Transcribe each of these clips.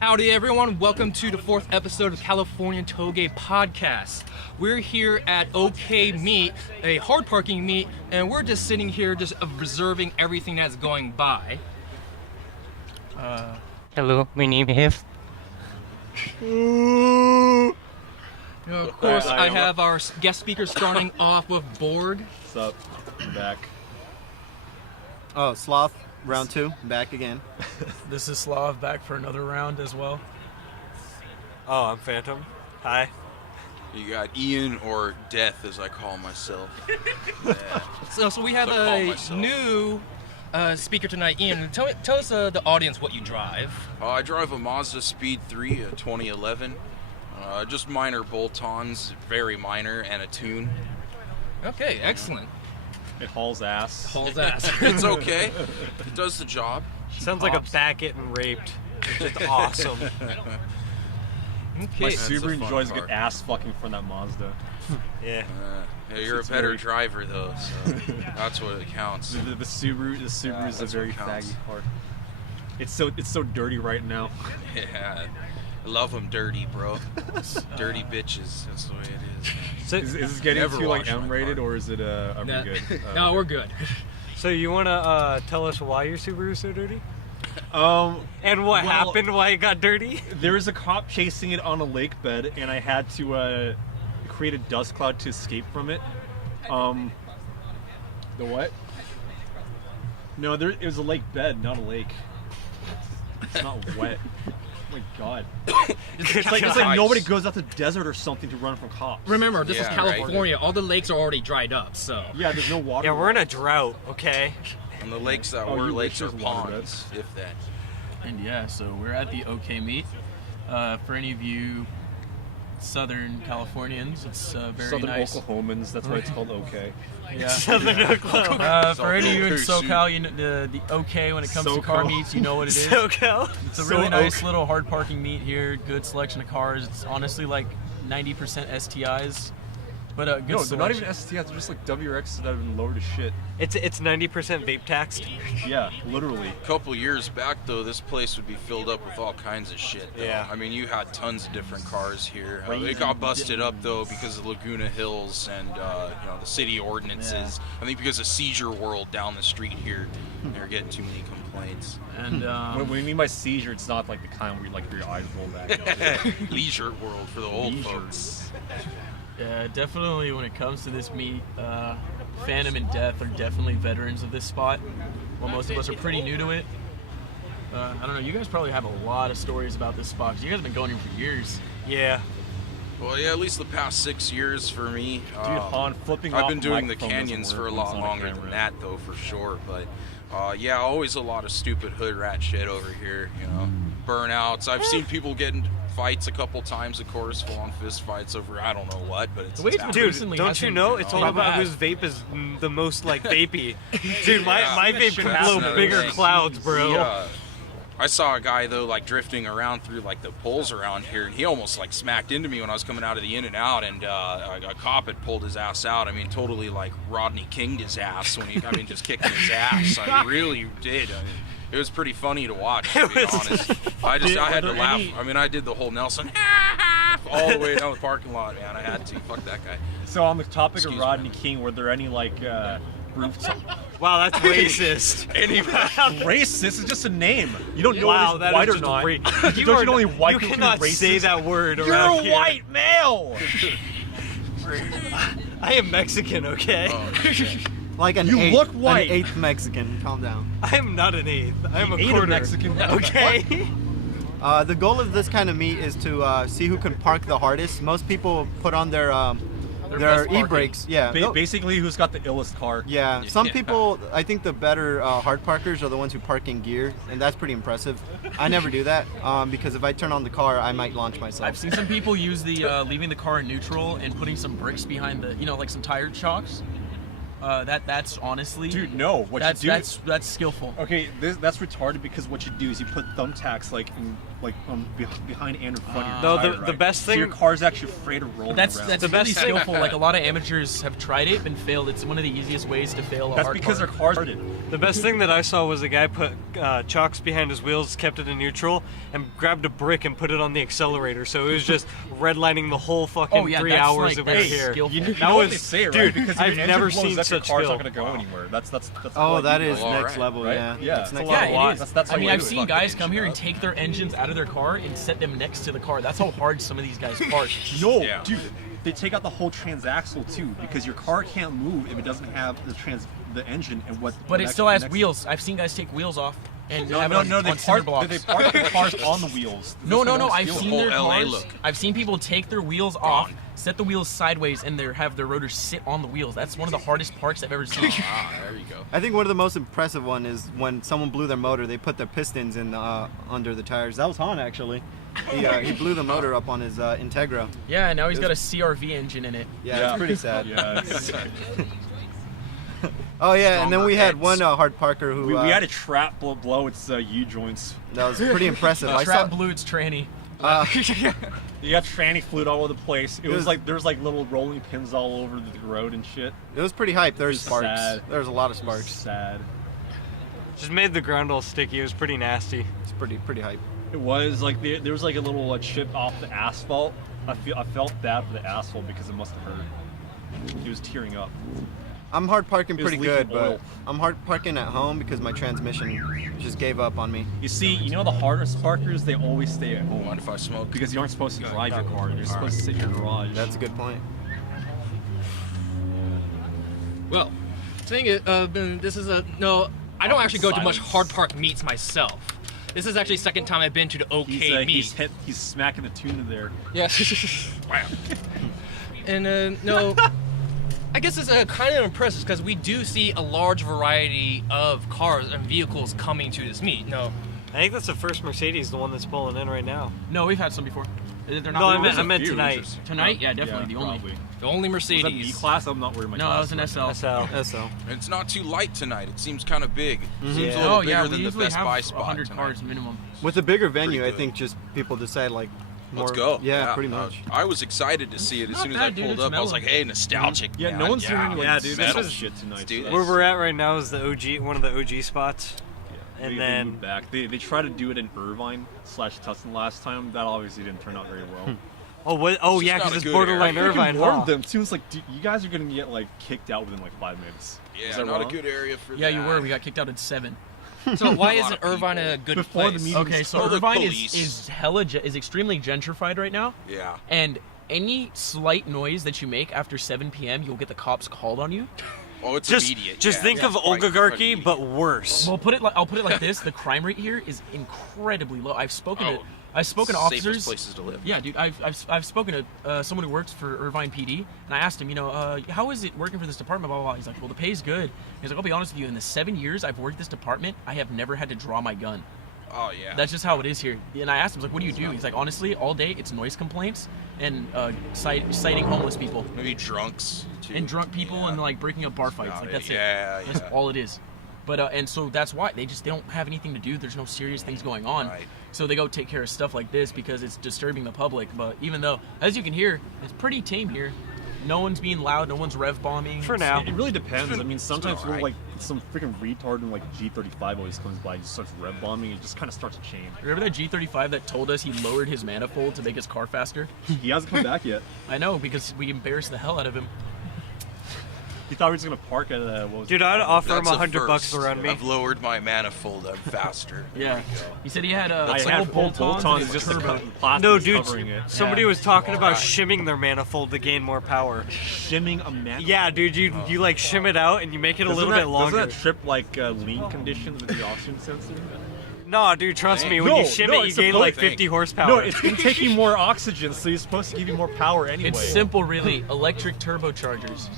Howdy everyone, welcome to the 4th episode of California Touge Podcast. We're here at OK Meet, a hard parking meet, and we're just sitting here just observing everything that's going by. Hello, my name is... Of course, I have our guest speaker starting off with Borg. What's up? I'm back. Oh, Sloth, round 2, back again. This is Slav, back for another round as well. Oh, I'm Phantom. Hi. You got Ian, or Death as I call myself. Yeah. So we have a new speaker tonight. Ian, tell us the audience what you drive. I drive a Mazda Speed 3, a 2011. Just minor bolt-ons, very minor, and a tune. Okay, excellent. It hauls ass. Hauls ass. It's okay. It does the job. Sounds like a bat getting raped. It's just awesome. My Okay. Subaru a fun enjoys a car. good ass fucking from that Mazda. Yeah. Yeah, you're a It's better very- driver though, so that's what counts. The Subaru is a that's very what counts. faggy car. It's so dirty right now. Yeah, I love them dirty, bro. Dirty bitches. That's the way it is. So, Is this getting Never too like wash my M-rated car. or is it are No. we good? No, we're good. so you want to tell us why your Subaru is so dirty? And what Well- happened, why it got dirty? There was a cop chasing it on a lake bed, and I had to create a dust cloud to escape from it. The what? No, it was a lake bed, not a lake. It's not wet. Oh my god. It's like Nice. nobody goes out to the desert or something to run from cops. Remember, this is Yeah, California. All the lakes are already dried up, so. Yeah, there's no water. Yeah, we're in a drought, okay? And the lakes that Oh, were you lakes are wish there's water ponds, if that. And yeah, so we're at the OK Meet. For any of you Southern Californians, it's very Southern nice. Oklahomans, that's why it's called OK. Yeah. Southern Oklahoma. For any of you in SoCal. SoCal, you know, the OK when it comes to car SoCal. meets, you know what it is. SoCal. It's a really So nice oak. little hard parking meet here. Good selection of cars. It's honestly like 90% STIs, but good No, they're not selection. even STIs, they're just like WRXs that have been lowered as shit. It's 90% vape taxed. Yeah, literally. A couple years back, though, this place would be filled up with all kinds of shit. Though. Yeah. I mean, you had tons of different cars here. Crazy. It got busted up, though, because of Laguna Hills and the city ordinances. I think because of Seizure World down the street here, they're getting too many complaints. And When we mean by seizure, it's not like the kind where you like your eyes roll back. Leisure World for the old Leisure. folks. yeah, definitely when it comes to this meet, Phantom and Death are definitely veterans of this spot, while most of us are pretty new to it. I don't know, you guys probably have a lot of stories about this spot, because you guys have been going here for years. Yeah. Well, yeah, at least the past 6 years for me. Dude, Han, flipping I've off been a doing the microphone doesn't canyons work for a when it's lot on longer camera. than that, though, for sure. But yeah, always a lot of stupid hood rat shit over here. You know, burnouts. I've seen people get in fights a couple times, of course, full-on fist fights over I don't know what, but it's The way it's happened. been Dude, recently don't hasn't you know? been It's all all about bad. whose vape is the most like vapey. Dude, my Yeah. vape can That's blow another bigger thing. clouds, bro. Yeah. I saw a guy though like drifting around through like the poles around here, and he almost like smacked into me when I was coming out of the In and Out, and a cop had pulled his ass out. I mean, totally like Rodney King'd his ass when he, I mean, just kicking his ass. I really did. I mean, it was pretty funny to watch, to be honest. I had to laugh. I mean, I did the whole Nelson all the way down the parking lot, man. I had to. Fuck that guy. So on the topic Excuse of me. Rodney King, were there any like rooftop? Wow, that's racist. Racist is just a name. You don't know Wow, if that it's white is or just not. ra- You don't know only white you people cannot can be say racist? that word You're around a here. white male. I am Mexican, okay? Like an You eighth, look white. An eighth Mexican. Calm down. I am not an eighth. I am a Eight quarter. Mexican. Okay. The goal of this kind of meet is to see who can park the hardest. Most people put on their best parking. e-brakes. Yeah. Basically, who's got the illest car? Yeah. Some Yeah. people, I think the better hard parkers are the ones who park in gear, and that's pretty impressive. I never do that because if I turn on the car, I might launch myself. I've seen some people use the leaving the car in neutral and putting some bricks behind the, like some tire chocks. That's honestly, Dude, no. What that's you do? that's skillful. Okay, that's retarded because what you do is you put thumbtacks like behind and in front of No, your tire, the right? best So your thing- car's actually afraid of rolling That's around. that's The really best thing- skillful. Like a lot of amateurs have tried it and failed. It's one of the easiest ways to fail. That's because their car's The best thing that I saw was a guy put chocks behind his wheels, kept it in neutral, and grabbed a brick and put it on the accelerator. So it was just redlining the whole fucking 3 hours that we were here. Skillful. what they say, right? dude, Because if I've your never engine blows seen up, your such car's skill. not going to go anywhere. That's Oh, all that you is do. All next right, level. right? Yeah. Yeah, That's it's a next lot. level. Yeah, it is. That's I mean, how you I've do it. seen guys come here and take their engines out of their car and set them next to the car. That's how hard some of these guys park. No, Yeah. dude, they take out the whole transaxle too because your car can't move if it doesn't have the engine and what. But the it next- still has next- wheel. I've seen guys take wheels off and have it No, on, no, they on cinder park. blocks. They park their cars on the wheels. No, This no. way I've don't seen steal their them. Whole LA cars. look. I've seen people take their wheels off, set the wheels sideways, and they have their rotors sit on the wheels. That's one of the hardest parks I've ever seen. Ah, there you go. I think one of the most impressive one is when someone blew their motor. They put their pistons in under the tires. That was Han actually. He blew the motor up on his Integra. Yeah, and now he's got a CRV engine in it. Yeah, it's pretty sad. Yeah, it's- Oh yeah, and then we had Stronger one heads. hard parker who we had a trap blow its U joints. that was pretty impressive. I saw, Trap blew its tranny. You got tranny fluid all over the place. It was was- like there was like little rolling pins all over the road and shit. it was pretty hype. There's It's sparks. sad. There's a lot of It was sparks. sad. Just made the ground all sticky. It was pretty nasty. It's pretty hype. It was like there was like a little chip off the asphalt. I felt bad for the asphalt because it must have hurt. It was tearing up. I'm hard parking It was pretty leaking good, oil. but I'm hard parking at home because my transmission just gave up on me. You see, you know the hardest parkers, they always stay at home Mind if I smoke? because you aren't supposed to drive your car. You're supposed to sit in your garage. That's a good point. Well, thing is, this is a no. I don't actually go to much Silence. hard park meets myself. This is actually the second time I've been to the OK meet. He's smacking the tuna there. Yeah. Wow. And no, I guess it's kind of impressive because we do see a large variety of cars and vehicles coming to this meet. No, I think that's the first Mercedes, the one that's pulling in right now. No, we've had some before. They're not No, I really- meant, I meant tonight. tonight. Yeah, definitely the only. Probably. the only Was that Mercedes. B class? I'm not wearing my No, that was glasses an right SL. SL. So It's not too light tonight. It seems kind of big. Seems a Yeah. little Oh bigger yeah, we than the usually Best have Buy spot 100 tonight. cars minimum. with a bigger venue, I good. think just people decide like more. Let's go. Yeah, pretty much. I was excited to see it as Not soon as bad, I dude. pulled It's up. I was mellow. like, "Hey, nostalgic." Yeah, man. no one's doing like Yeah, dude, this metal was- shit tonight. do so this. Where we're at right now is the OG, one of the OG spots. And they then moved back. They tried to do it in Irvine / Tustin last time. That obviously didn't turn out very well. oh It's yeah, just not because a it's good borderline area. Irvine. I warned Huh? them too. It's like, dude, you guys are gonna get like kicked out within like 5 minutes. Yeah, Is that not wrong? a good area for Yeah, that. you were. We got kicked out at 7. So why A lot isn't of people. Irvine a good Before the place? meeting- Okay, so Public Irvine police. is extremely gentrified right now, Yeah. and any slight noise that you make after 7 p.m., you'll get the cops called on you. Oh, it's Just, immediate. just yeah, think yeah, of it's quite oligarchy, immediate. but worse. Well, I'll put it like this: the crime rate here is incredibly low. I've spoken to Safest officers. places to live. Yeah, dude, I've spoken to someone who works for Irvine PD, and I asked him, how is it working for this department? Blah blah blah. He's like, well, the pay's good. He's like, I'll be honest with you, in the 7 years I've worked this department, I have never had to draw my gun. Oh yeah. That's just how it is here. And I asked him, like, what do you do? He's like, honestly, all day it's noise complaints and citing homeless people Maybe drunks too. and drunk people Yeah. and like breaking up bar fights. Got Like it. that's Yeah, it. That's yeah. all it is. But and so that's why they don't have anything to do. There's no serious things going on. Right. So they go take care of stuff like this because it's disturbing the public. But even though, as you can hear, it's pretty tame here. No one's being loud. No one's rev bombing. For now. It really depends. I mean, sometimes alright. like some freaking retard in like G35 always comes by and just starts rev bombing. It just kind of starts a chain. Remember that G35 that told us he lowered his manifold to make his car faster? He hasn't come back yet. I know, because we embarrassed the hell out of him. He thought we were just gonna park at what was Dude, it? I'd offer him That's a $100 first. around me. I've lowered my manifold. I'm faster. Yeah. He said he had I single had full bolt-ons bolt-ons and just turbo. to cut the plastic No, was dude, covering it. somebody Yeah. was talking about Alright. shimming their manifold to gain more power. Shimming a man. Yeah, dude, you like shim it out and you make it a little bit longer. Doesn't that trip like lean conditions with the oxygen sensor? No, dude, trust me, when No, you shim no, it, you it's gain supposed- like 50 horsepower. No, it's been taking more oxygen, so you're supposed to give you more power anyway. It's simple, really. Electric turbochargers.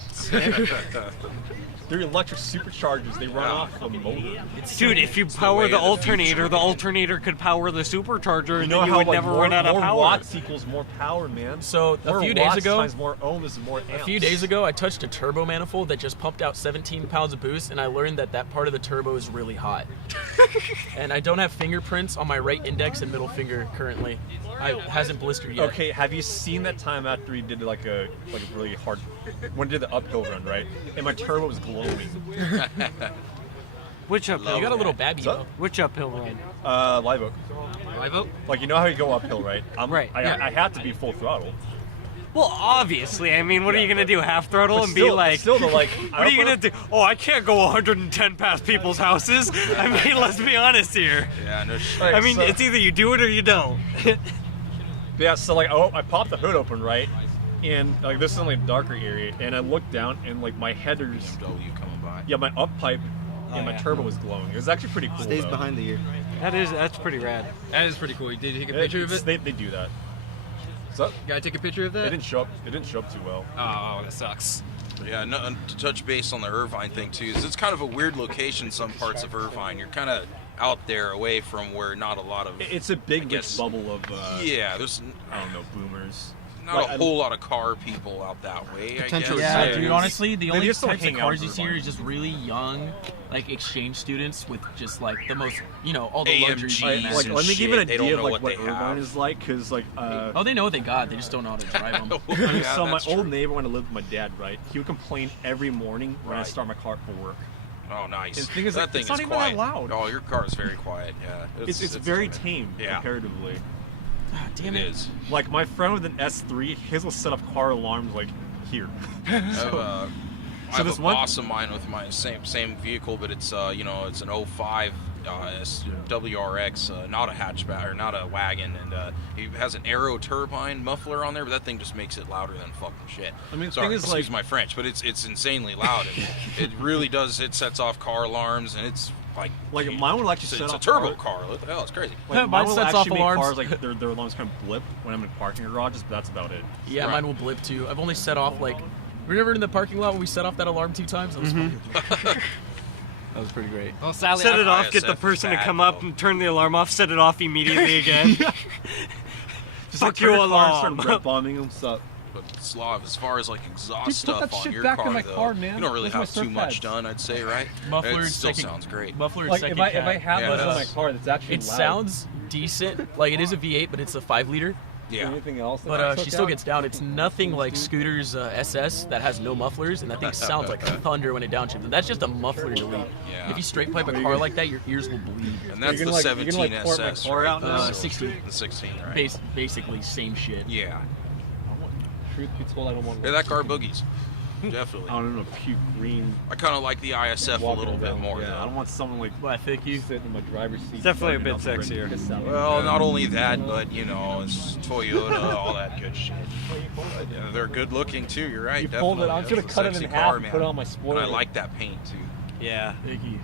They're electric superchargers. They run off the motor. Dude, if you power the alternator could power the supercharger, and You know then you how would like, never more, run out of more power. watts equals more power, man. So more a few days watts ago, times more ohms is more amps. a few days ago, I touched a turbo manifold that just pumped out 17 pounds of boost, and I learned that that part of the turbo is really hot. And I don't have fingerprints on my right index and middle finger currently. It hasn't blistered yet. Okay, have you seen that time after he did like a really hard when he did the uphill run, right? And my turbo was glowing. Which uphill? You got a little babby though. Which uphill run? Live oak. Live oak? Like you know how you go uphill, right? Right. I have to be full throttle. Well, obviously. I mean, what are you gonna do? Half throttle But and still, be like? still the like. What are you gonna do? Oh, I can't go 110 past people's houses. I mean, let's be honest here. Yeah, no shit. Right, I mean, so- it's either you do it or you don't. Yeah, so like I popped the hood open, right? And like this is in like a darker area, and I looked down and like my headers, W coming by. yeah, my up pipe and my turbo was glowing. It was actually pretty cool. Stays though. behind the ear. That's pretty rad. That is pretty cool. Did you take a picture of it? They do that. So Gotta take a picture of it that? didn't show up. It didn't show up too well. Oh, that sucks. But yeah, no, and to touch base on the Irvine thing too, is it's kind of a weird location. Some parts of Irvine, you're kind of out there, away from where not a lot of. It's a big guess- bubble of Yeah, there's I don't know, boomers. not Like, a whole lot of car people out that way. Potentially, I guess. Yeah, dude, honestly, the They only just don't types of hang out cars in you see are Irvine. just really young, like exchange students with just like the most, all the AMG. luxuries. you Like, can Like, imagine. let me give you an They don't idea of know like what what they Irvine have. is like, because like Oh, they know what they got. They just don't know how to drive them. Yeah, so my that's old true. neighbor when I lived with my dad, right? He would complain every morning when I Right. start my car for work. Oh, nice. And the thing is, that like, thing it's not is even that quiet. loud. Oh, your car is very quiet. Yeah, It's very quiet. tame Yeah. comparatively. Ah, damn It it. is. Like my friend with an S3, his will set up car alarms like here. I have this a one- boss of mine with my same vehicle, but it's it's an 05 WRX, not a hatchback or not a wagon, and he has an Aero turbine muffler on there, but that thing just makes it louder than fucking shit. I mean, the sorry, thing is, excuse like- my French, but it's insanely loud. It really does. It sets off car alarms, and it's like Mine will actually it's set a off turbo car. car. What the hell? It's crazy. Like Mine mine will sets actually off make alarms. cars like their alarms kind of blip when I'm in parking garages, but that's about it. Yeah, Right. mine will blip too. I've only set off like. Remember in the parking lot when we set off that alarm 2 times? That was that was pretty great. Well, sadly, Set it off, ISF get the is person to bad, come up though. and turn the alarm off, set it off immediately again. Just Fuck turn your the car and alarm. start red bombing them. So But Slav, as far as like exhaust Dude, put stuff that on shit your back car, in my though, car, man. you don't really Where's my have too surf much pads? done, I'd say, right? Muffler It still second, sounds great. Muffler like second if I cat. have Yeah, those in my that's- car, that's actually It loud. sounds decent. Like it is a V8, but it's a 5-liter. Yeah. Anything else? that But I she took still out? gets down. It's nothing like Scooter's SS that has no mufflers, and that thing sounds like thunder when it downshifts. And that's just a muffler delete. Yeah. If you straight pipe a car like that, your ears will bleed. And that's You're the gonna, 17 you're gonna, like, port my SS, car right? out now? 16. The 16, right? Basically, same shit. Yeah. Truth be told, I don't want. Yeah, that car boogies. Definitely. I don't know, puke green. I kind of like the ISF a little bit more, Yeah, I though. don't want someone like Well, I think you. sitting in my driver's seat. It's definitely a bit starting up sexier. and piss out. Well, not only that, but, it's Toyota, all that good shit. Yeah, they're good looking, too. You're right. You fold it. Definitely. I'm gonna That's a cut it in sexy half car, and man. put it on my And spoiler. I like that paint, too. Yeah.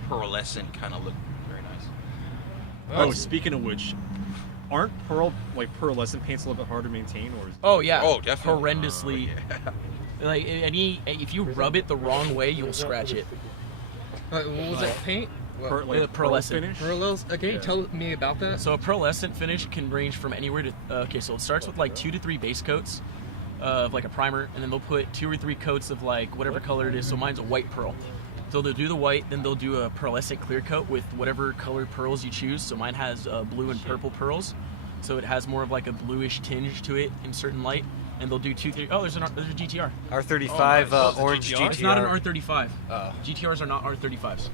Pearlescent kind of look very nice. Oh, speaking of which, aren't pearlescent paints a little bit harder to maintain, or is Oh yeah. Oh, definitely. Horrendously. Like if you rub it the wrong way, you'll scratch it. What was it? Paint? What? pearlescent. finish? Parallels? Can you tell me about that? So a pearlescent finish can range from anywhere to so it starts with like 2 to 3 base coats of like a primer, and then they'll put 2 or 3 coats of like whatever color it is. So mine's a white pearl. So they'll do the white, then they'll do a pearlescent clear coat with whatever colored pearls you choose. So mine has blue and purple pearls, so it has more of like a bluish tinge to it in certain light. And they'll do 2, 3. Oh, there's a GTR. R35 nice. Oh, it's a orange GTR? GTR. It's not an R35. Oh. GTRs are not R35s.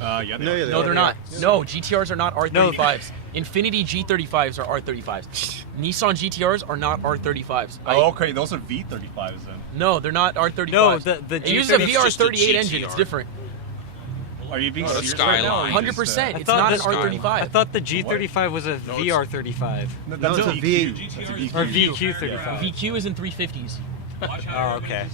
yeah, No, yeah, No, they're not. No, GTRs are not R35s. Infiniti G35s are R35s. Nissan GTRs are not R35s. Oh, okay, those are V35s then. No, they're not R35s. No, the it uses a G30 is just a VR38 engine. It's GTR. different. Are you being Oh, the serious right now? or Skyline. you just, 100%. I It's thought not an the R35. I thought the G35 was a No, VR35. That's it's a V8. It's a VQ. Or VQ35. VQ is in 350s. Oh, okay.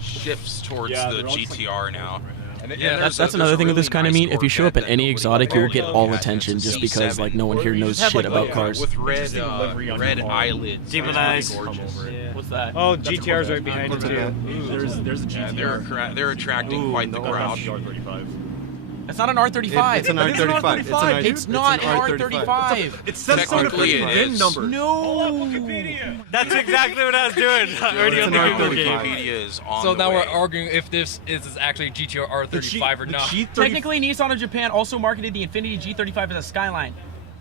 Shifts towards Yeah, the they're all just, like, GTR now. That's another thing with this kind of meet. If you show up at any exotic, you will get all attention just because like no one here knows shit about cars. With red eyelids. Demon eyes. What's that? Oh, GTR's right behind you too. There's a GTR. They're attracting quite the crowd. R35. It's not an R35. It's an R35. It's not an R35. It's some sort of Technically it VIN is. number. No. That's exactly what I was doing. Already on the an Google R35. game. Wikipedia is on So the now way. we're arguing if this is actually GTR R35 or not. Technically, Nissan of Japan also marketed the Infiniti G35 as a Skyline.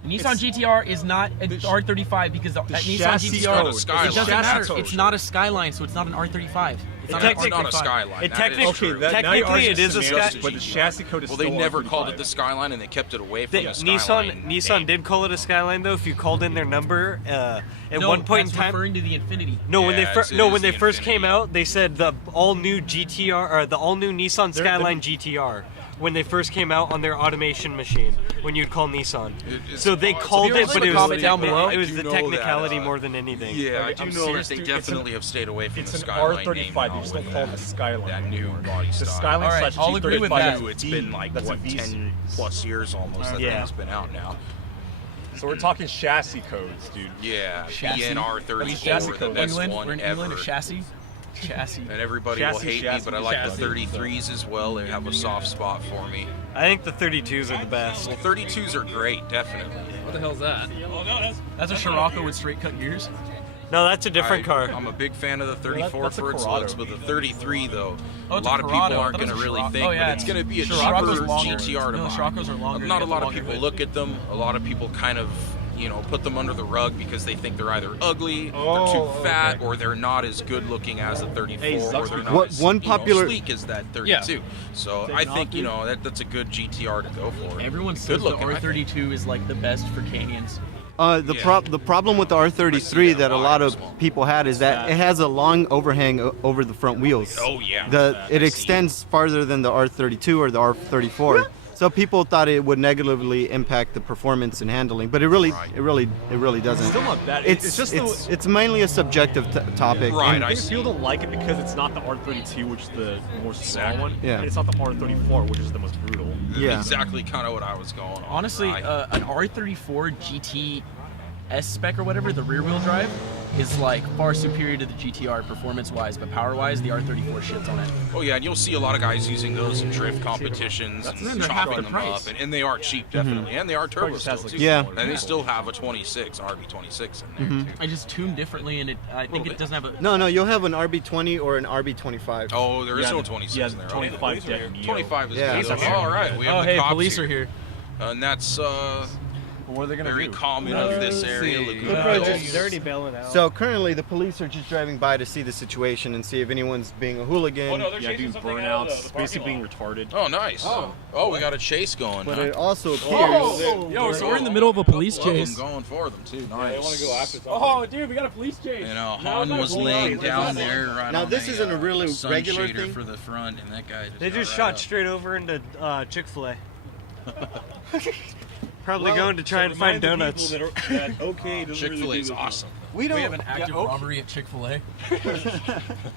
The Nissan GTR is not an R35 because the Nissan chassis GTR code. It's a Skyline. it doesn't Chassis matter. code. It's not a Skyline, so it's not an R35. It's not It's an not a R35. Skyline. It that is technic- true. technically it is a semantics, Sky- but the chassis code is Well, still they never R35. called it the Skyline, and they kept it away from the Nissan Skyline. did call it a Skyline though. If you called in their number at No, one point in that's time. referring to the Infiniti. No, when Yeah, they it is when they the first came Infiniti. out, they said the all new GTR or the all new Nissan Skyline GTR. When they first came out on their automation machine, when you'd call Nissan, It's so they hard. called So it, if but you it look was at the comment down below, it was I the do know that, technicality more than anything. Yeah, I do I'm know serious, that they dude, definitely have stayed away from It's the an Skyline R35. name They now just don't with call it the Skyline that new anymore. body The style. Skyline All right, slash I'll agree with G35 that. is It's V. been like That's a what V 10 series. plus years almost that Yeah. thing's been out now. So we're talking chassis codes, dude. Yeah, Chassis. BNR34, chassis the code. best England, one we're in ever. England, a chassis. And everybody will Chassis, hate me, but I chassis, like chassis. the 33s as well. They have a soft spot for me. I think the 32s are the best. Well, 32s are great, definitely. What the hell's that? That's a Scirocco with straight cut gears. No, that's a different car. I'm a big fan of the 34 that's a for its Corrado. looks, but the 33 though, Oh, a it's a lot of Corrado. people I aren't thought it going to was a really Scirocco. think, Oh, yeah, but it's going to be a Scirocco's cheaper longer. GTR to No, buy. Scirocco's are longer. Not You a get lot the of people longer look at them. A lot of people kind of, put them under the rug because they think they're either ugly, they're too fat, or they're not as good looking as the 34, Hey, or Zuck's they're been- not What- as one popular- sleek as that 32. So I think that's a good GTR to go for. Everyone Good says the looking, I think. R32 is like the best for canyons. The problem with the R33 that a lot of people had is that it has a long overhang over the front wheels. Oh yeah. It extends farther than the R32 or the R34. So people thought it would negatively impact the performance and handling, but it really doesn't. Still not bad. It's just it's mainly a subjective topic. Right, and- I I think see. people don't like it because it's not the R32, which is the more small one. Yeah. And it's not the R34, which is the most brutal. Yeah. Exactly kind of what I was going on. Honestly, Right. an R34 GT S spec or whatever, the rear wheel drive, is like far superior to the GTR performance-wise, but power-wise, the R34 shits on it. Oh yeah, and you'll see a lot of guys using those in drift competitions and they're half chopping the them price. up, and they are cheap definitely, and they are turbo just still has, like, too. Yeah. And they still have a 26, an RB26 in there too. I just tuned differently, and I think it doesn't have a. No, you'll have an RB20 or an RB25. Oh, there is Yeah, no the- 26 yeah, in there. 25 okay. Deck Neo. 25 is Yeah. good. Police Oh, all right, we have Oh, the hey, cops police are here. And that's What are they gonna very do? common of this area. They're Laguna. already bailing out. So currently, the police are just driving by to see the situation and see if anyone's being a hooligan. Yeah, doing burnouts, basically being retarded. Oh, nice. Oh, we got a chase going. But huh? it also appears. Yo, so we're in the middle of a police Couple of chase. them going for them too. Nice. Oh, dude, we got a police chase. You know, Han was laying down there right Now, on this a, isn't a really sun regular shader thing. for the front, and that guy just They got just right shot up. straight over into Chick-fil-A. Probably going to try and find donuts. Chick-fil-A is awesome. We don't. We have an active robbery at Chick-fil-A.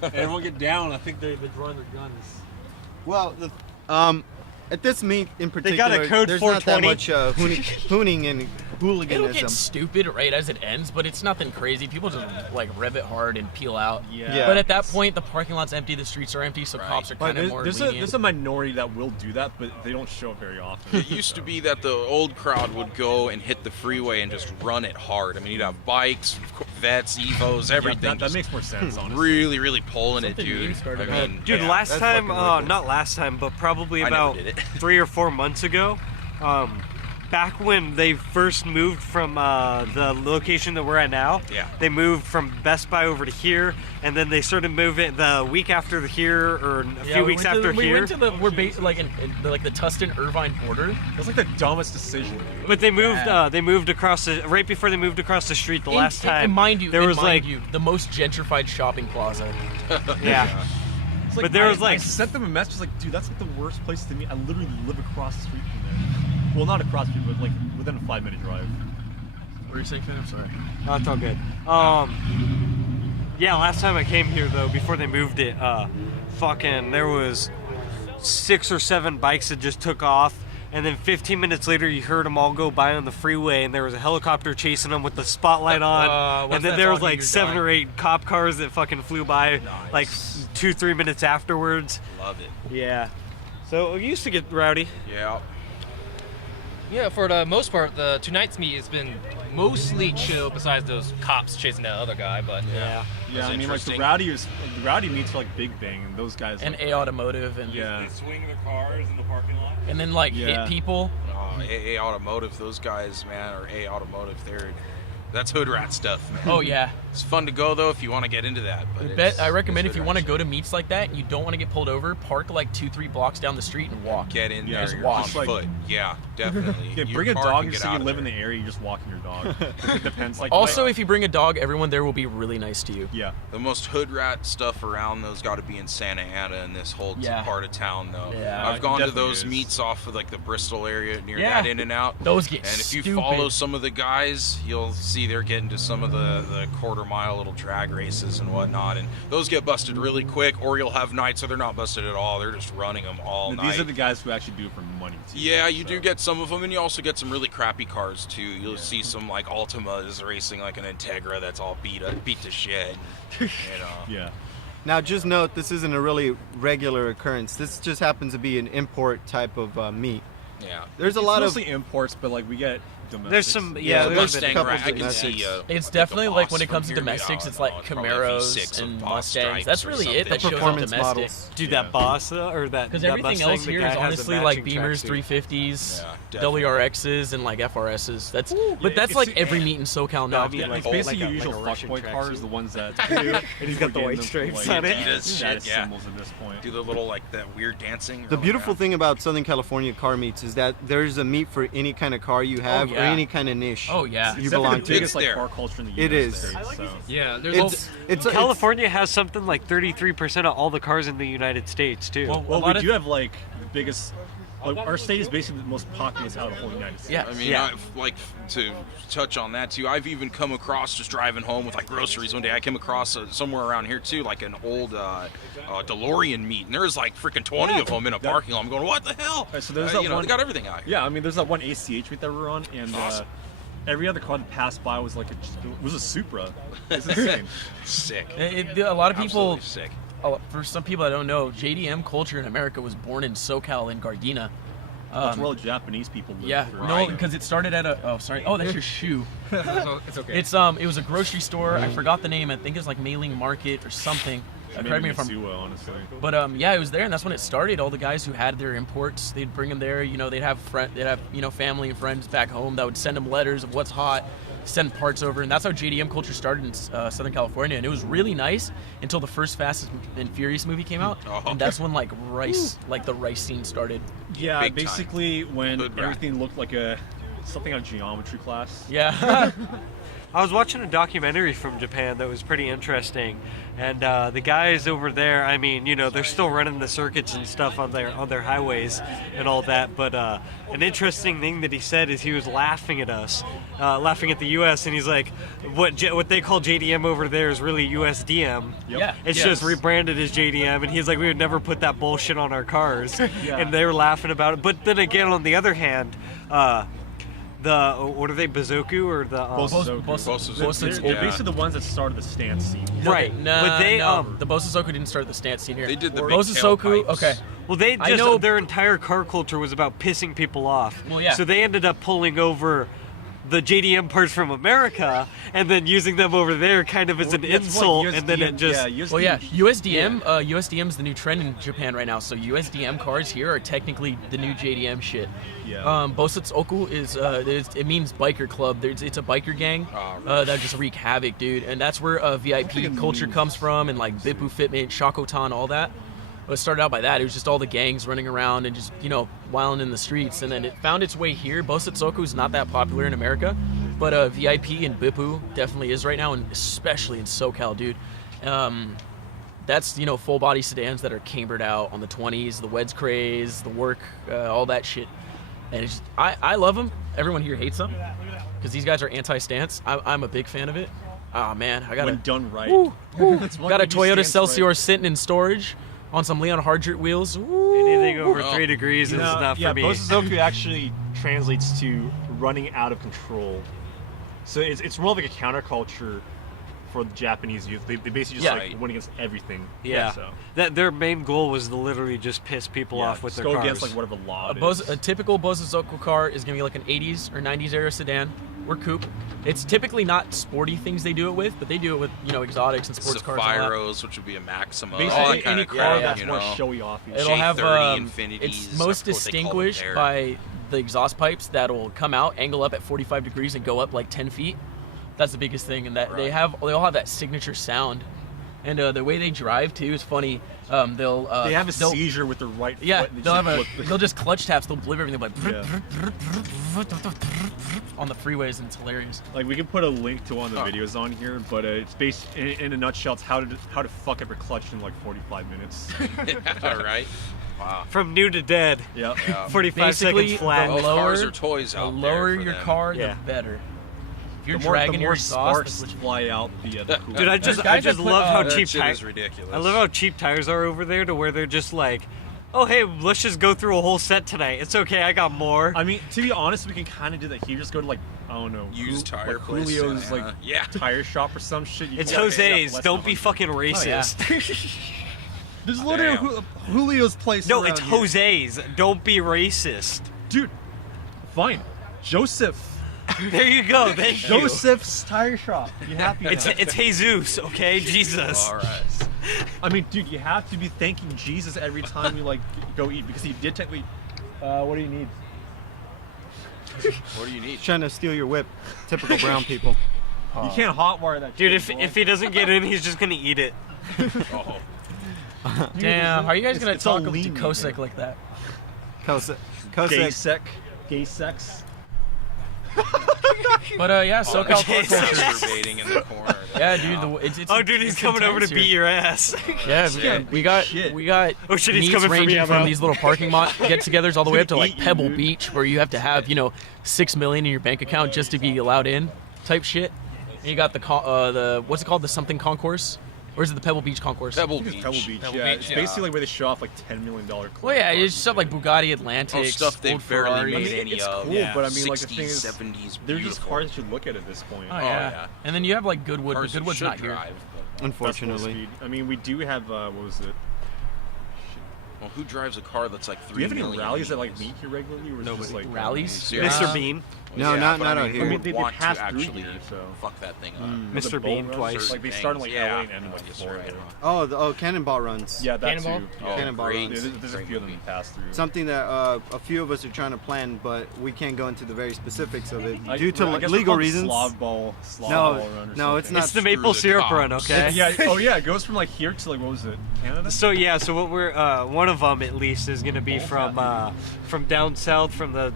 Everyone get down. I think they're drawing their guns. Well, at this meet in particular, got a code there's not that 420. much hooning and It'll get hooliganism. stupid right as it ends, but it's nothing crazy. People just like rev it hard and peel out. Yeah. But at that point, the parking lot's empty, the streets are empty, so Right. cops are But kind of more there's lenient. a minority that will do that, but they don't show it very often. It used to be that the old crowd would go and hit the freeway and just run it hard. I mean, you'd have bikes, Vets, Evos, everything. that just makes more sense, honestly. really, really pulling it, Something dude. new started I mean, Dude, yeah, last that's time, fucking wicked. not last time, but probably I never about did it. 3 or 4 months ago, back when they first moved from the location that we're at now, Yeah. they moved from Best Buy over to here, and then they started moving the week after here, or a few weeks after we here. went to the like in the Tustin Irvine border. That's like the dumbest decision. But they moved across right before they moved across the street the last time. And mind you, there was like the most gentrified shopping plaza. yeah. It's like, But there was, like- I sent them a message like, dude, that's like the worst place to meet. I literally live across the street from there. Well, not across the street, but like within a 5-minute drive. What are you saying, Finn? I'm sorry. No, it's all good. Yeah, last time I came here though, before they moved it, fucking there was 6 or 7 bikes that just took off. And then 15 minutes later, you heard them all go by on the freeway, and there was a helicopter chasing them with the spotlight on. And then there was like 7 or 8 cop cars that fucking flew by like 2-3 minutes afterwards. Love it. Yeah. So it used to get rowdy. Yeah. Yeah, for the most part, the tonight's meet has been mostly chill, besides those cops chasing that other guy. But Yeah. Yeah, I mean, like the rowdy meets for like Big Bang, and those guys. And like, A Automotive and They swing their cars in the parking lot. and then like Yeah. hit people. AA Automotive, those guys, man, or A Automotive, that's hood rat stuff, man. Oh yeah. It's fun to go though if you want to get into that. But I recommend it's if you hood want to rat go to meets like that, you don't want to get pulled over, park like 2-3 blocks down the street and walk. stuff. Get in Yeah, there, just you're walk. on Just like- foot. Yeah, definitely. Yeah, You bring a park dog and just get so you out of live in there. the area. You just walking your dog. It depends. Like Also, if you bring a dog, everyone there will be really nice to you. yeah, The most hood rat stuff around those got to be in Santa Ana and this whole Yeah. part of town though. Yeah, I've gone to definitely those is. meets off of like the Bristol area near Yeah. that In and Out. Those get And if you stupid. follow some of the guys, you'll see they're getting to some of the quarter-mile little drag races and whatnot, and those get busted really quick. Or you'll have nights where they're not busted at all; they're just running them all night. these are the guys who actually do it for money. Too, Yeah, you so. do get some of them, and you also get some really crappy cars too. You'll see some like Altimas racing like an Integra that's all beat to shit. You know. Yeah. Now, just note, this isn't a really regular occurrence. This just happens to be an import type of meet. Yeah. There's a It's lot of mostly imports, but like we get domestics. There's some, Yeah, yeah, there's there's a Mustang couple rack, I can domestics. see. It's like definitely a like Boss when it from comes to here, domestics, I it's don't like know, probably a Camaros V6 and Boss Mustangs. Stripes That's or really something. it that The shows up performance domestic. models. Dude, Yeah. that Boss or that Because that everything Mustang, else the here guy is has a honestly like matching Beamers, tracksuit. 350s, Yeah, definitely. WRXs, and like FRSs. But that's it's- like every meet in SoCal now. I mean, Yeah, like it's basically like a- your usual like a Russian fuckboy cars, tracksuit. the ones that. And he's got the white stripes on it. He does shit, yeah. Symbols at this point. Do the little like that weird dancing. The beautiful thing about Southern California car meets is that there's a meet for any kind of car you have or yeah. any kind of niche Oh yeah. you It's belong definitely the to. biggest like there. car culture in the It United is. States. So. yeah, there's It's California has something like 33% of all the cars in the United States too. Well, Well, a lot we of- do have like the biggest. Like, our state is basically the most populous out of the whole United States. Yeah. I mean, Yeah. like to touch on that too. I've even come across just driving home with like groceries one day. I came across somewhere around here too, like an old DeLorean meet, and there's like freaking 20 of them in a parking lot. I'm going, what the hell? So there's that you know, one- they got everything out here. Yeah, I mean, there's that one ACH meet that we were on, and Awesome. every other car that passed by was like it was a Supra. It's insane. Sick. A lot of people, Absolutely sick. for some people I don't know, JDM culture in America was born in SoCal in Gardena. That's where all the Japanese people live. Yeah, for- no, because it started at a. Oh, sorry. Oh, that's your shoe. it's okay. It was a grocery store. I forgot the name. I think it was like Mailing Market or something. Correct me if I'm. Mitsuo, honestly. But yeah, it was there, and that's when it started. All the guys who had their imports, they'd bring them there. You know, they'd have family and friends back home that would send them letters of what's hot, send parts over, and that's how JDM culture started in Southern California. And it was really nice until the first Fast and Furious movie came out, Oh. and that's when like the rice scene started. Yeah, Big time. basically when Hood rat. everything looked like something on geometry class. Yeah. I was watching a documentary from Japan that was pretty interesting, and the guys over there, I mean, you know, they're still running the circuits and stuff on their highways and all that. But an interesting thing that he said is he was laughing at us, laughing at the U.S. and he's like, what they call JDM over there is really USDM. Yep. Yeah. It's Yes. just rebranded as JDM, and he's like, we would never put that bullshit on our cars, Yeah. and they were laughing about it. But then again, on the other hand, what are they, Bazoku or the Bosozoku. They're Yeah. basically the ones that started the stance scene. right? No, but they the Bosozoku didn't start the stance scene here. They did the big Bosozoku. tailpipes. Okay. Well, they I just know- their entire car culture was about pissing people off. Well, yeah. So they ended up pulling over the JDM parts from America and then using them over there kind of as an That's what insult, and then it USDM just USDM Well, yeah, USDM. USDM is the new trend in Japan right now. So USDM cars here are technically the new JDM shit. Yeah. Bosatsuoku is it means biker club. It's a biker gang that just wreak havoc, dude. And that's where VIP culture comes from, and like Bippu Fitment, Shakotan, all that. It started out by that. It was just all the gangs running around and just, you know, wilding in the streets. And then it found its way here. Bosatsuoku is not that popular in America, but VIP and Bippu definitely is right now, and especially in SoCal, dude. That's, you know, full body sedans that are cambered out on the 20s, the Weds craze, the work, all that shit. And it's just, I love them. Everyone here hates them because these guys are anti-stance. I'm a big fan of it. Oh man, I got when done right. Woo, woo. It's one got a when you Toyota stance Celsior right. sitting in storage. on some Leon Hardritt wheels. Ooh. Anything over Well, 3 degrees is not yeah, for me. Bosozoku actually translates to running out of control. So it's more like a counterculture for the Japanese youth. They basically just Yeah. like went against everything. Yeah. So That their main goal was to literally just piss people off with just their go cars. against like whatever law A typical Bosozoku car is gonna be like an 80s or 90s era sedan or coupe. It's typically not sporty things they do it with, but they do it with exotics and sports cars. And all that. Saphiros, which would be a Maxima. all Basically, that kind any of car crap, that's you more know. showy off. It'll have J30 Infinities, it's I most forget what they call them distinguished there. by the exhaust pipes that'll come out, angle up at 45 degrees, and go up like 10 feet. That's the biggest thing, and that they all have that signature sound, and the way they drive too is funny. They'll They have a they'll- seizure with their right Yeah, foot. And they'll just clutch taps. They'll deliver everything like Yeah. on the freeways, and it's hilarious. Like we can put a link to one of the videos on here, but it's based in a nutshell. It's how to fuck up your clutch in like 45 minutes. All right. Wow. From new to dead. Yep. 45 Basically, seconds flat. the Well, lower, cars are toys the out there lower for your them. car, Yeah. the better. If you're The more dragging your exhaust, sparks that's what you fly out the cool. Dude, I There's just guys that put, love how That cheap shit tires. is ridiculous. I love how cheap tires are over there, to where they're just like, oh hey, let's just go through a whole set tonight. It's okay, I got more. I mean, to be honest, we can kind of do that here. Just go to like, I don't know, Used tire like place, Julio's yeah. like Yeah. tire shop or some shit. You It's can get Jose's. less Don't than be fucking yeah. racist. There's literally Damn. Julio's place. No, around it's here. Jose's. Don't be racist. Dude, fine. Joseph. There you go. Thank you. Joseph's tire shop. You happy now? It's Jesus, okay? Jesus. All right. I mean, dude, you have to be thanking Jesus every time you like go eat because he did technically. What do you need? What do you need? Trying to steal your whip. Typical brown people. You can't hotwire that. Dude, shit, if he doesn't get in, he's just gonna eat it. Oh. Damn, how are you guys gonna it's a talk to lean Kosek meat. like that? Kosek. gay sex. But yeah, SoCal car culture. Masturbating in the corner. Yeah, dude, it's Oh, dude, he's it's coming over to intense beat here. your ass. Yeah, can't we beat got shit. Oh shit, he's meets coming for me, ranging I'm from out. these little parking lot get-togethers all the way up to like eat you, Pebble dude. Beach, where you have to have $6 million in your bank account just to be allowed in, type shit. And you got the what's it called, the something concourse, or is it the Pebble Beach concourse? Pebble It's Beach. Pebble Beach. Pebble Yeah, Beach, it's yeah. basically like where they show off like $10 million. Well, yeah, cars it's stuff like Bugatti Atlantic, Oh, stuff they old barely Ferraris. made I mean, any it's of. cool, yeah. but I mean, 60s, like, the thing is, 70s, They're just beautiful. cars you should look at this point. Oh Oh, yeah. yeah. And then you have like Goodwood, but Cars you Goodwood's should not here. drive. That's full Unfortunately. speed. I mean, we do have what was it? Well, who drives a car that's like Do 3 we have any million rallies that like anyways? meet here regularly, or is it just like Rallies? Seriously? Mr. Bean. No, Yeah, not but I out mean, here. who I mean, would they want pass to through actually here, so. fuck that thing up. Was it Mr. Bean Bull twice. Rush? Like they start in like Yeah. LA and end in like Yes, Florida. right. Oh, Cannonball runs. Yeah, that Cannonball? too. Oh, Cannonball great. runs. Yeah, there's a few of them that pass through. Something that a few of us are trying to plan, but we can't go into the very specifics of it I- due to I guess legal we're called reasons. Slav ball No, run or no, it's something. not. It's the maple the syrup cops. run, okay? Yeah. Oh yeah. It goes from like here to like what was it? Canada. So yeah, so what we're one of them at least is gonna be from down south, from the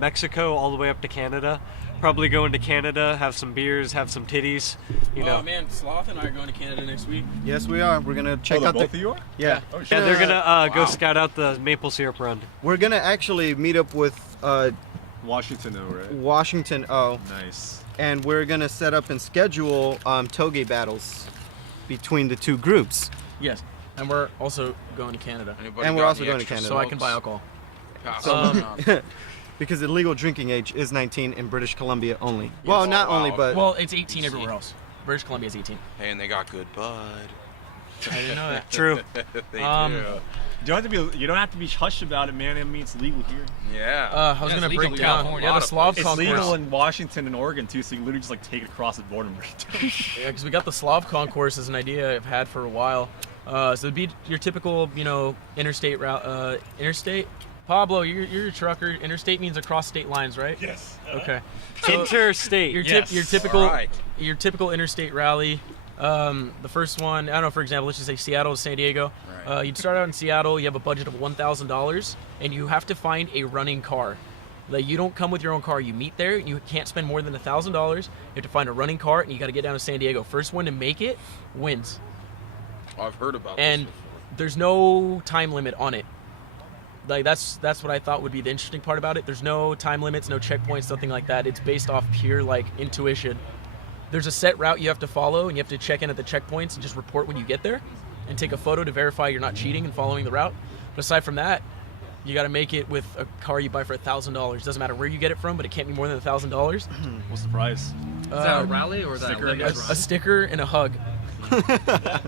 Mexico all the way up to Canada. Probably going to Canada, have some beers, have some titties, you know. Oh man, Sloth and I are going to Canada next week. Yes, we are. We're gonna check out both the. of you are? Yeah. Oh shit. Yeah, they're gonna go Wow. scout out the maple syrup run. We're gonna actually meet up with Washington, though, right? Washington O, Nice. and we're gonna set up and schedule Touge battles between the two groups. Yes, and we're also going to Canada, Anybody And we're got also any going to extra Canada. so I can buy smokes? alcohol. Pass Um, them on. Because the legal drinking age is 19 in British Columbia only. Well, not Oh, only, wow. but Well, it's 18 everywhere else. British Columbia is 18. Hey, and they got good bud. I didn't know that. True. They Um, do. You don't have to be hush about it, man. I mean, it's legal here. Yeah. I was Yeah, gonna it's legal break in down. California. Yeah, A lot the of Slav It's concourse. legal in Washington and Oregon too, so you literally just like take it across the border. Yeah, because we got the Slav concourse as an idea I've had for a while. So it'd be your typical, interstate route. Interstate. Pablo, you're a trucker. Interstate means across state lines, right? Yes. Okay. Interstate. Your Yes. your typical All right. your typical interstate rally. The first one, I don't know, for example, let's just say Seattle to San Diego. Right. You'd start out in Seattle. You have a budget of $1,000, and you have to find a running car. Like, you don't come with your own car. You meet there. You can't spend more than $1,000. You have to find a running car, and you got to get down to San Diego. First one to make it wins. I've heard about And this before. there's no time limit on it. Like, that's what I thought would be the interesting part about it. There's no time limits, no checkpoints, nothing like that. It's based off pure like intuition. There's a set route you have to follow, and you have to check in at the checkpoints and just report when you get there. and take a photo to verify you're not cheating and following the route. But aside from that, you got to make it with a car you buy for $1,000. Doesn't matter where you get it from, but it can't be more than $1,000. What's the prize? Is that a rally or is that sticker, a I guess. limit? A sticker and a hug.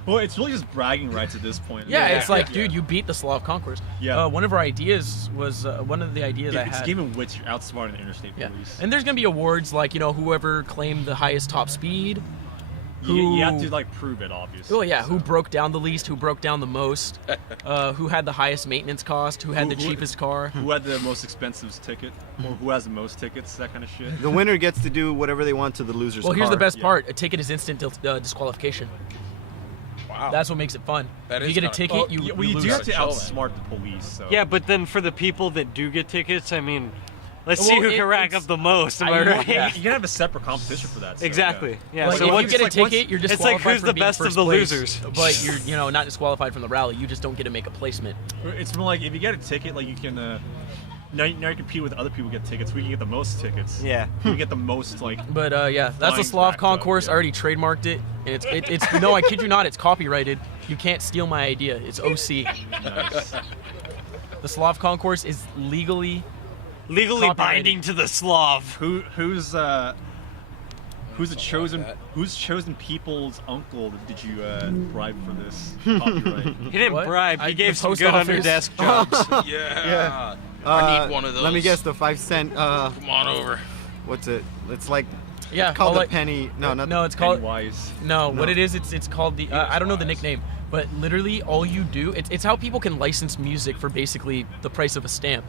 Well, it's really just bragging rights at this point. Yeah, it's like, dude, you beat the Slav Concourse. Yeah. One of our ideas was one of the ideas I It's had. game in which you're outsmarting the interstate Yeah, police. and there's gonna be awards like whoever claimed the highest top speed. You have to like prove it, obviously. Oh yeah, who broke down the least, who broke down the most, who had the highest maintenance cost, who had the cheapest car. Who had the most expensive ticket, or who has the most tickets, that kind of shit. The winner gets to do whatever they want to the loser's Well, here's car. the best yeah. part: a ticket is instant disqualification. Wow. That's what makes it fun. That If is you get a kinda- ticket, Well, you you lose. do have to Chill, man. outsmart the police. So. Yeah, but then for the people that do get tickets, I mean, let's see Well, who can rack it's- up the most. Am I I- right? yeah. You can have a separate competition for that. So, Exactly. Yeah. Like, so if once, you get a like, ticket, once- you're it's disqualified like who's from the being best of first the place, losers. But you're not disqualified from the rally. You just don't get to make a placement. It's more like if you get a ticket, like you can. Now you compete with other people who get tickets. We can get the most tickets. Yeah. We can get the most like. But yeah, that's the Flying Slav backed up, Concourse. yeah. I already trademarked it. And it's no, I kid you not, it's copyrighted. You can't steal my idea. It's OC. Nice. The Slav Concourse is legally Legally Copyrighted. binding to the Slav. Who's the chosen people's uncle did you bribe for this copyright? He didn't What? bribe. He The gave some post good office. under desk jobs. Yeah. I need one of those. Let me guess, the 5 cent. Come on over. What's it? It's like yeah. called well, a penny. No, not. No, it's called Pennywise. no. What No. it is, it's called the. I don't know the nickname, but literally all you do, it's how people can license music for basically the price of a stamp.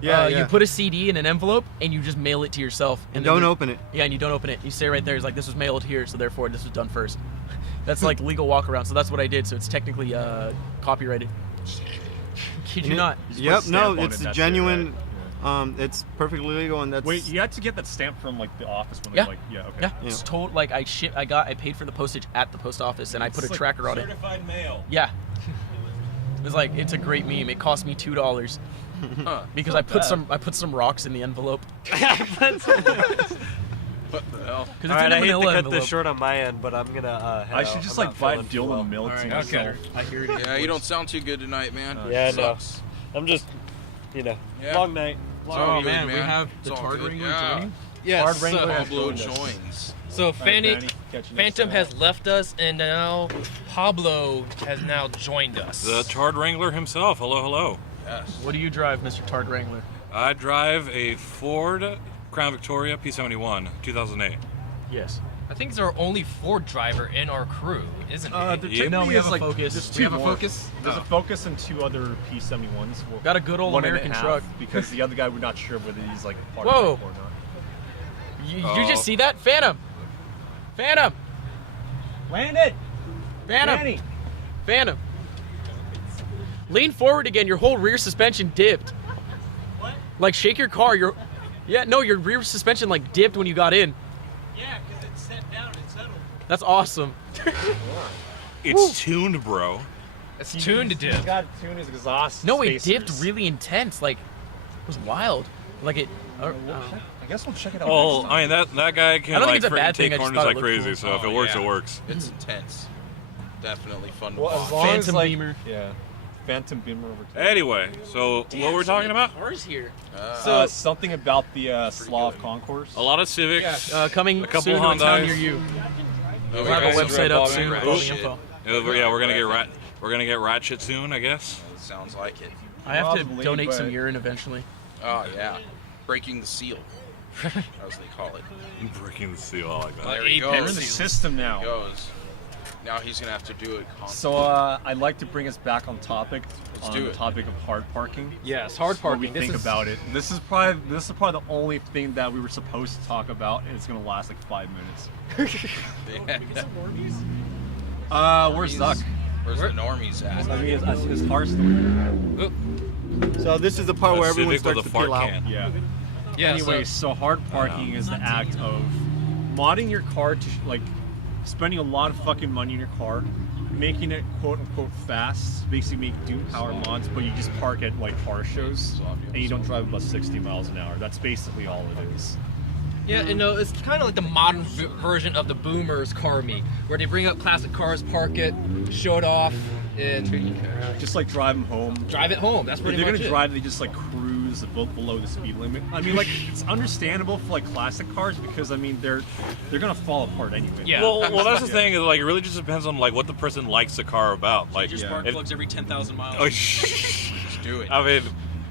Yeah, You yeah. put a CD in an envelope and you just mail it to yourself. And then don't the- open it. Yeah, and you don't open it. You say right there, it's like this was mailed here, so therefore this was done first. That's like legal walk around. So that's what I did. So it's technically copyrighted. Kid you not. Just put a Yep. stamp No, on it, it's that's it, genuine. right? It's perfectly legal, and that's. Wait, you had to get that stamp from like the office when Yeah. they like okay. Yeah, it's total. Like I paid for the postage at the post office, and I put a It's like tracker on it. Certified mail. Yeah. It's like it's a great meme. It cost me $2 because I put some rocks in the envelope. What the hell? Because All it's right, in I a hate to manila cut envelope. this short on my end, but I'm gonna. Head I out. should just I'm like not buy a feeling too deal well. and mail it to Alright, okay. myself. I hear you. Yeah, you don't sound too good tonight, man. Yeah, no. Sucks. I'm just, Yeah. long night. It's Oh all good, man, we have It's the all Tard good, Wrangler yeah. joining. Yes. Hard So, Wrangler. Pablo joins. so Fanny, Granny, catch you next Phantom time. has left us, and now Pablo has now joined us. The Tard Wrangler himself. Hello, hello. Yes. What do you drive, Mr. Tard Wrangler? I drive a Ford Crown Victoria P71, 2008. Yes. I think he's our only Ford driver in our crew, isn't he? Yep. No, we have a like, Focus. There's We two have a more. Focus? There's Oh. a Focus and two other P71s. Well, Got a good old one and a American half, truck. because the other guy we're not sure whether he's like part Whoa. of it or not. You Oh. just see that? Phantom! Phantom! Landed. Phantom! Phantom! Lean forward again. Your whole rear suspension dipped. What? Like shake your car. Your rear suspension like dipped when you got in. Yeah, because it's set down and settled. That's awesome. It's tuned, bro. It's tuned to dip. He's got to tune his exhaust. No, it spacers. dipped really intense. Like it was wild. Like it. I don't know. I guess we'll check it out. Well, next time. I mean that guy can I don't like think it's a bad freaking thing, I take just corners thought it like looked crazy. cool. So if it Oh, works, yeah. it works. It's intense. Definitely fun to Well, watch. as long as, Phantom like, Beamer. Yeah. Phantom Beamer over two. Anyway, so what we're talking about? Cars here. Something about the Slav Concourse. A lot of Civics. Coming A couple soon to a town Hondas. near you. Oh, We'll have a guys, website up Red soon with Rat all the shit. info. Yeah, we're gonna get ratchet soon, I guess. Sounds like it. I have to Probably, donate some but- urine eventually. Oh yeah, breaking the seal, as they call it. Breaking the seal, I like that. There he Apex We're in goes. the Seals. system He now. goes. Now he's gonna have to do it. So I'd like to bring us back on topic. Let's on do the it. topic of hard parking. Yes, hard What we parking. This think is about it. This is probably the only thing that we were supposed to talk about, and it's gonna last like 5 minutes. Where's Zuck? Where's the normies at? I mean, his car story. So this is the part where A everyone Civic with starts a to peel fart out. can. Yeah. yeah. Anyway, so hard parking is the act of modding your car to like spending a lot of fucking money in your car, making it quote unquote fast, basically make do power mods, but you just park at like car shows and you don't drive above 60 miles an hour. That's basically all it is. Yeah, you know, it's kind of like the modern version of the Boomers car meet, where they bring up classic cars, park it, show it off, and Just like drive them home. drive it home. That's If pretty they're much gonna it. drive, they just like cruise below the speed limit. I mean, like it's understandable for like classic cars because I mean they're gonna fall apart anyway. Yeah. Well, that's the thing. Is like it really just depends on like what the person likes the car about. Like, Your spark if- plugs every 10,000 miles. oh, Just do it. I mean,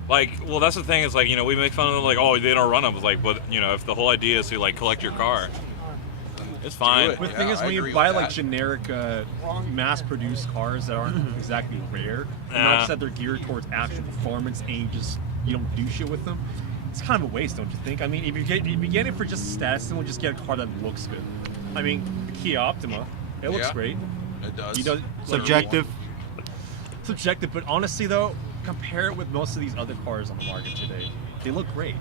like, well, that's the thing. Is like, you know, we make fun of them, like, oh, they don't run them. It's like, but you know, if the whole idea is to like collect your car, it's fine. it. But the Yeah, thing is, I when you agree buy with like that. generic, mass-produced cars that aren't exactly rare, not just that they're geared towards actual performance, and you don't do shit with them, it's kind of a waste, don't you think? I mean, if you get it for just status, then we'll just get a car that looks good. I mean, the Kia Optima, it looks Yeah. great. It does. You know, Subjective. Subjective, but honestly though, compare it with most of these other cars on the market today. They look great.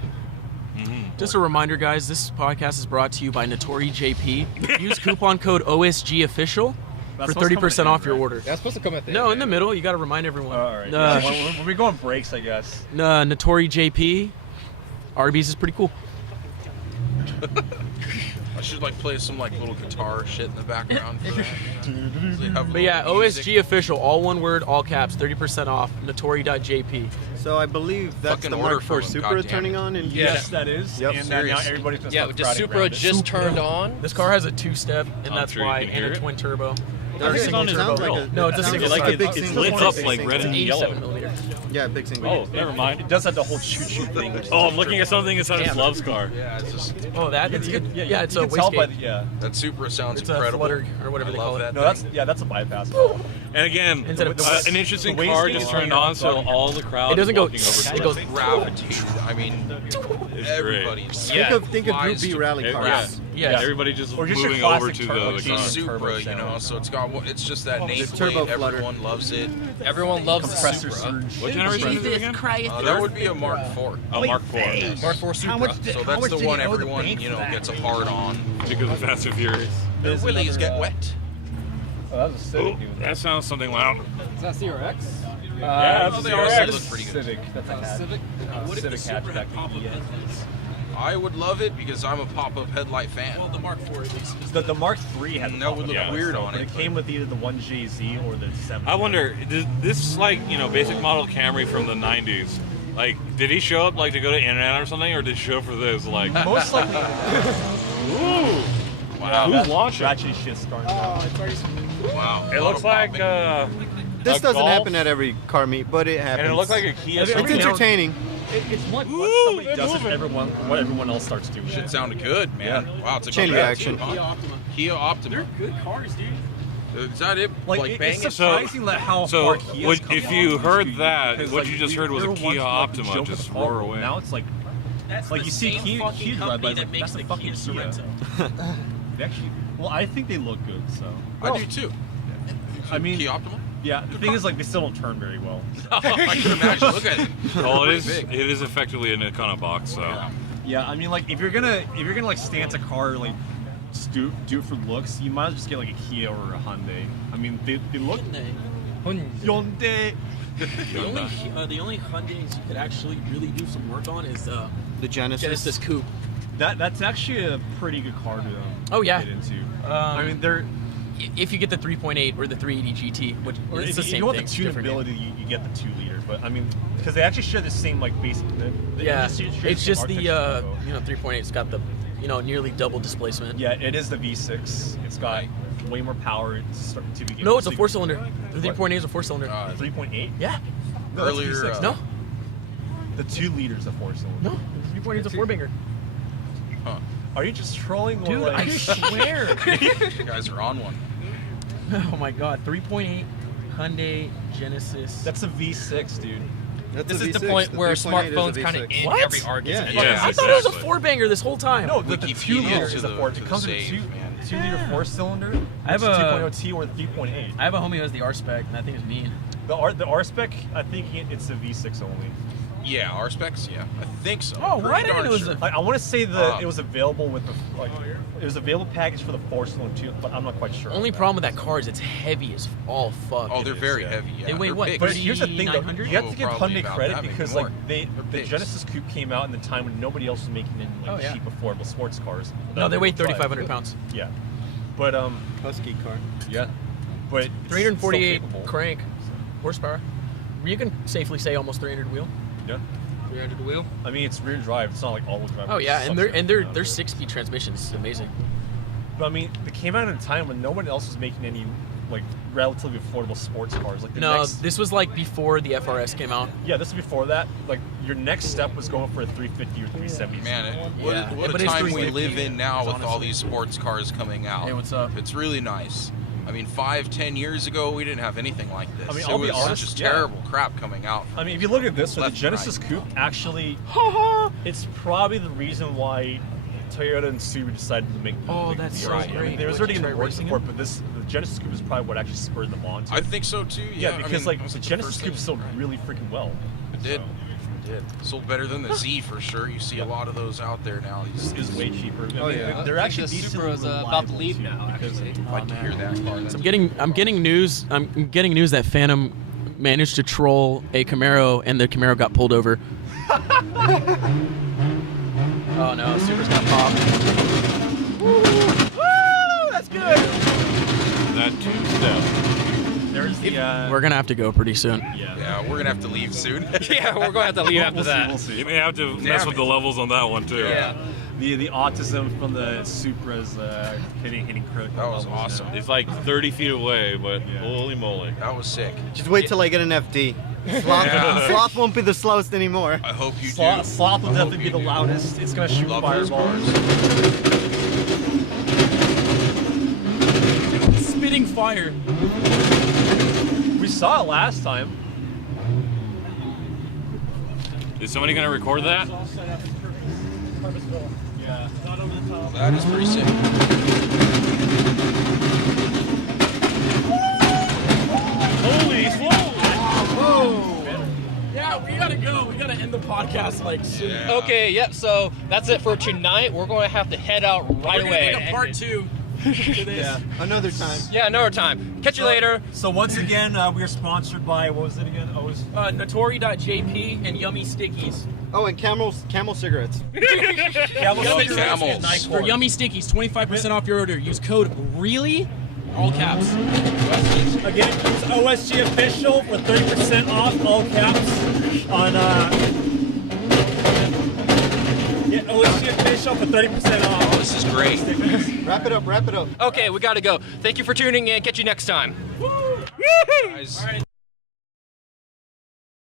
Just a reminder, guys, this podcast is brought to you by Notori JP. Use coupon code OSGofficial That's for supposed to come at 30% the off end, your right? order. That's supposed to come at the No, end, in the man. middle. You got to remind everyone. All right. Uh, When we go on breaks, I guess. Notori JP. Arby's is pretty cool. I should like play some like little guitar shit in the background. For that. So they have But yeah, little music. OSG official, all one word, all caps, 30% off. Notori.jp. So I believe that's Fucking the order Mark from IV him, Supra goddammit. turning on. And Yeah. Yes, that is. Yep. And now Serious. everybody's gonna Yeah, start the crowding Supra around it. just turned on. This car has a two-step, and I'm that's sure you why, can and hear a it. twin turbo. Okay, It's on it his sounds grill. like a, No, it's a it sounds single like side. a big It's single lit side. up Big like single red side. and 87 yellow. millimeter. Yeah, big single. Oh, never mind. It does have the whole choo-choo thing. Which is Oh, I'm looking at something inside his love's car. Yeah, it's just Oh, that? It's good. Yeah, it's a you can tell by wastegate. the, yeah. that Supra sounds It's a incredible. flutter, or whatever I they love call it. that. No, that's a bypass. And again, Instead of an interesting the car wastegate just is turned on on, so top. all the crowd It doesn't is go. walking over It to goes. it. Gravitated. I mean, It's everybody. great. Think of Group flies B to- rally Yeah. cars. Yeah. Everybody just Or just your moving over classic to turbo the It's a car. car. Supra, you know, so it's just that nameplate. turbo flutter. Everyone loves it. Everyone loves the Compressor Supra. surge. What generation is it again? That would be a Mark IV. Oh, Mark IV. Mark IV Supra. So that's the one everyone, you know, gets a hard on. Because of Fast and Furious. The willies get wet. Oh, that was a Oh, Civic, dude. that sounds something loud. Is that CRX? Yeah, Oh, they also look pretty good. Civic. That's a hatch. Civic? What if the Civic Supra had hatchback pop-up ES. headlights? I would love it because I'm a pop-up headlight fan. Well, the Mark IV at least. The Mark III had That would look Yeah. weird on but it. it came with either the 1JZ or the 7. I wonder, this like, you know, basic model Camry from the 90s. Like, did he show up like to go to In-N-Out or something, or did he show up for this? Like, Most likely. ooh, Wow. who's launching? Ratchet shit starting. Wow. It looks like, This a doesn't Golf, happen at every car meet, but it happens. and it looked like a Kia. Every It's now- entertaining. It's what Ooh, once somebody they're does it, moving. what everyone else starts doing. Shit sounded good, man. Wow, it's a Chain good reaction. too, huh? Kia Optima. Kia Optima. They're good cars, dude. Is that it? Like, It's banging? surprising that how So, far Kia's what- come if along you in the heard industry, that, because, what you just heard was a we were Kia once, like, Optima the joke just of the roar car. away. Now it's like That's Like, the you see same Kia fucking drive company by, that like, makes that's the a fucking Kia Kia. Sorento. they actually. Well, I think they look good. So I do too. I mean, Kia Optima? yeah. The thing is, like, they still don't turn very well. I can imagine. Look at it. Well, it is. Big. It is effectively an Icona box. So, Yeah, I mean, like, if you're gonna like stance a car like just do it for looks, you might as well just get like a Kia or a Hyundai. I mean, they look Hyundai. The only Hyundais you could actually really do some work on is The Genesis. Genesis Coupe. That's actually a pretty good car to Oh, yeah. get into. I mean, they're If you get the 3.8 or the 380 GT, which or it's if the you same want thing. the it's different name. tunability, you get the 2-liter. But I mean, because they actually share the same like basic. Yeah, it's just the architecture. 3.8's got the nearly double displacement. Yeah, it is the V6. It's got way more power to begin. No, with. it's a 4-cylinder. The 3.8 is a 4-cylinder. 3.8. Yeah. No, that's Earlier, V6. No, The 2 liters of 4-cylinder. no. The 3.8 is a 4-banger. Are you just trolling? Dude, or, like... I swear. You guys are on one. Oh my God, 3.8 Hyundai Genesis. That's a V6, dude. That's This a is the V6. point where 3.8 is a smartphones kind of V6. end What? every argument. Yeah. Yeah, I thought it was a exactly. 4-banger this whole time. No, the 2 Wikipedia liters to is a the- 4. to It the comes with a save, man. 2-liter 4-cylinder. I have It's a- 2.0T or 3.8. I have a homie who has the R spec, and I think it's mean. The R spec, I think it's a V6 only. Yeah, our specs. Yeah, I think so. Oh, Pretty why didn't darn it was sure. I want to say that it was available with the it was available package for the 4 cylinder too, but I'm not quite sure. Only problem with that car is it's heavy as all fuck. Oh, they're very heavy. Yeah, They weigh they're what, big. But here's the thing, though. 3,900? You have to give Probably Hyundai about credit that, maybe because more. like They're the big. Genesis Coupe came out in the time when nobody else was making any like, Oh, yeah. cheap, affordable sports cars. No, they weigh Drive. 3,500 pounds. Yeah, but Husky car. yeah, but it's 348 still capable. crank horsepower. You can safely say almost 300 wheel. Yeah, 300 wheel. I mean it's rear drive. It's not like all-wheel drive. Oh It yeah, sucks and they're right and they're now. they're 6-speed transmissions. It's amazing. But I mean, they came out at a time when no one else was making any like relatively affordable sports cars. Like the No, next, this was like before the FRS came out. yeah, this was before that. Like your next step was going for a 350 or 370. Man, Yeah. what But a it's time we 350. live in now with all Honestly. these sports cars coming out. Hey, what's up? It's really nice. I mean, 5-10 years ago, we didn't have anything like this. I mean, it I'll was be honest, just yeah. terrible crap coming out. I mean, if you look at this, so the Left and Genesis right. Coupe actually, it's probably the reason why Toyota and Subaru decided to make. Oh, like, that's the so Aria. I great. mean, there was Like, already in the try works racing before, them? but the Genesis Coupe is probably what actually spurred them on. To I it. think so too. Yeah, I because mean, like it was the the Genesis first Coupe thing. sold really freaking well. It did. So, It did. Sold better than the Z for sure. You see a lot of those out there now. These it was way cheaper. I Oh, mean, yeah. they're actually the decently Supra is about to reliable, leave too, now, because actually. I'd like to hear that car. That's I'm getting news. I'm getting news that Phantom managed to troll a Camaro, and the Camaro got pulled over. Oh no, Supra's got popped. Woo! That's good. That two-step. There's the. We're gonna have to go pretty soon. Yeah, we're gonna have to leave soon. Yeah, we're going to have to leave after We'll see, that. we'll see. You may have to mess with the levels on that one too. Yeah. The autism from the Supra's hitting critical That was levels awesome. now. It's like 30 feet away, but Yeah. holy moly. That was sick. Just wait till I get an FD. Sloth, Yeah. Sloth won't be the slowest anymore. I hope you Sloth, do. Sloth will I hope definitely be you the do. loudest. It's gonna shoot Love those fireballs. cars. Spitting fire. We saw it last time. Is somebody gonna record that? Yeah. That is pretty sick. Holy Yeah, we gotta go. We gotta end the podcast like soon. Yeah. Okay, yep, so that's it for tonight. We're going to have to head out right We're away. gonna make a part 2 to this. Yeah. Another time. Yeah, another time. Catch you later. So once again, we are sponsored by what was it again? Oh, it was Notori.jp and Yummy Stickies. Oh, and Camel cigarettes. Camel Yummy Cigarettes Camels. and Nyquil. For Yummy Stickies, 25% off your order. Use code REALLY, all caps. Again, use OSG official for 30% off all caps on yeah, OSG official for 30% off. Oh, this is great. Wrap it up, wrap it up. Okay, we got to go. Thank you for tuning in. Catch you next time. Guys.